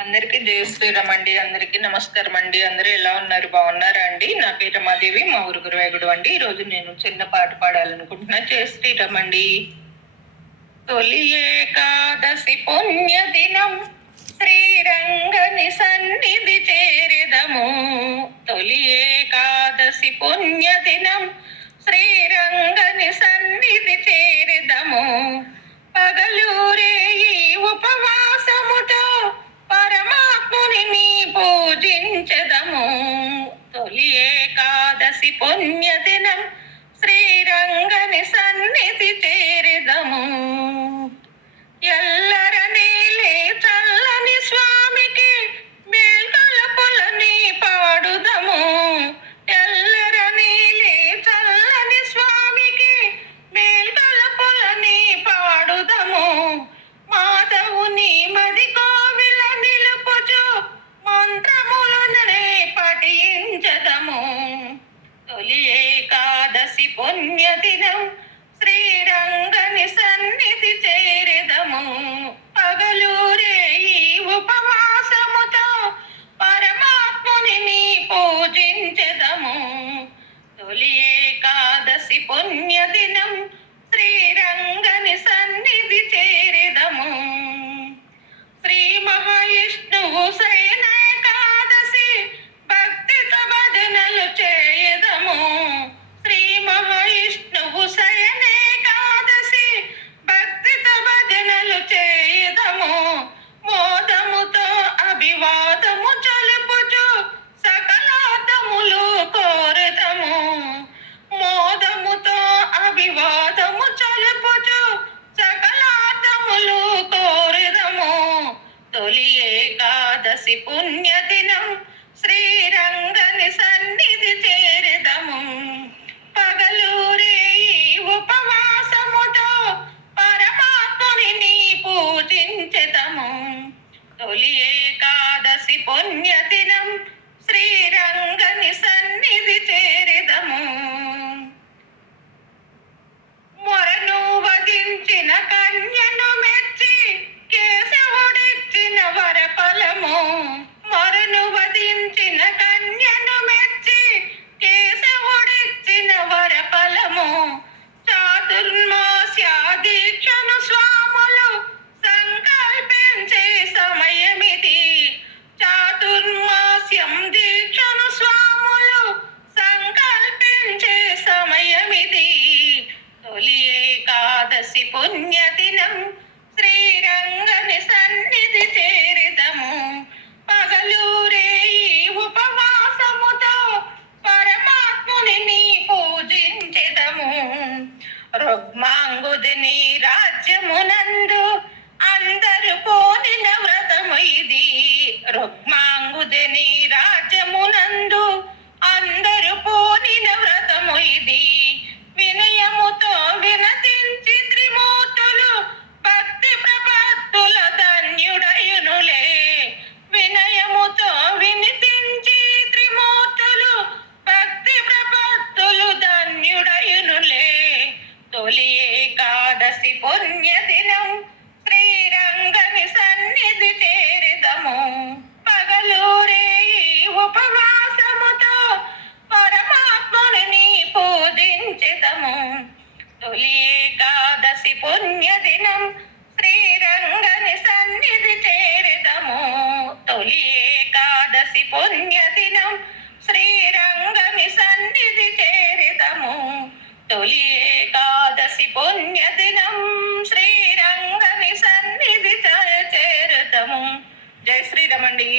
అందరికీ జయ శ్రీరామ్ అండి. అందరికీ నమస్కారం అండి. అందరూ ఎలా ఉన్నారు? బాగున్నారా అండి? నా పేరు రమాదేవి, మా ఊరు గురువేగుడు అండి. ఈరోజు నేను చిన్న పాట పాడాలనుకుంటున్నా. జయ శ్రీరామ్ అండి. తొలి ఏకాదశి పుణ్య దినం శ్రీరంగని సన్నిధి చేరిదము. తొలి ఏకాదశి పుణ్య దినం శ్రీరంగని సన్నిధి చేరిదము. పగలూరే ఈ ఉపవాసముతో పరమాత్ముని పూజించదము. తొలి ఏకాదశి పుణ్య దినం శ్రీరంగని సన్నిధి చేరిదము. ఎల్లరనేలే చల్లని స్వామికి మేల్కొలపులని పాడుదము. ఎల్లరనేలే చల్లని స్వామికి మేల్కొలపులని పాడుదము. మాధవుని మది కోవిల నిలుపుచు మంత్రములనే పఠించదము. తొలి ఏకాదశి పుణ్య దినం శ్రీరంగని సన్నిధి చేరిదము. పగలూరే ఈ ఉపవాసముతో పరమాత్ముని పూజించదము. తొలి ఏకాదశి పుణ్య దినం శ్రీరంగని సన్నిధి చేరిదము. శ్రీ మహావిష్ణువు శయన ఏకాదశి భక్తితో భజనలు చేయదము. శ్రీ మహావిష్ణువు శయన ఏకాదశి భక్తితో భజనలు చేయదము. మోదముతో అభివాదము చలుపుచు సకలార్థములు కోరదము. మోదముతో అభివాదము చలుపుచు సకలార్థములు కోరదము. తొలి ఏకాదశి పుణ్య దినం శ్రీరంగని సన్నిధి చేరిదము. పగలూరే ఈ ఉపవాసముతో పరమాత్ముని పూజించెదము. తొలి ఏకాదశి పుణ్య దినం శ్రీరంగని సన్నిధి చేరిదము. మొరను వధించిన కన్యను మెచ్చి కేశవుడిచ్చిన వరఫలము. మొరను వధించిన కన్యను మెచ్చి కేశవుడిచ్చిన వరఫలము. చాతుర్మాస్య దీక్షను స్వాములు సంకల్పించే సమయమిది. చాతుర్మాస్యం దీక్షను స్వాములు సంకల్పించే సమయమిది. తొలి ఏకాదశి పుణ్య దినం శ్రీరంగని సన్నిధి చేరిదము. పగలూరే ఈ ఉపవాసముతో పరమాత్ముని పూజించెదము. రుగ్మాంగుదిని రాజ్యమునందు అందరు పోనిన వ్రతము ఇది. రుగ్మాంగుదిని రాజ్యమునందు అందరు పోనిన వ్రతము ఇది. వినయముతో వినతించి త్రిమూర్తులు భక్తి ప్రపత్తుల ధన్యుడయునులే. వినయముతో వినితించి త్రిమూర్తులు భక్తి ప్రపత్తులు ధన్యుడయునులే. తొలి ఏకాదశి పుణ్య దినం శ్రీరంగని సన్నిధి చేరిదము. పగలూరే ఈ ఉపవాసముతో పరమాత్ముని పూజించెదము. తొలి ఏకాదశి పుణ్య దినం శ్రీరంగని సన్నిధి చేరిదము. తొలి ఏకాదశి పుణ్య దినం శ్రీరంగని సన్నిధి చేరిదము. తొలి ఏకాదశి పుణ్య దినం శ్రీరంగని సన్నిధి చేరిదము. జై శ్రీరామ్ అండి.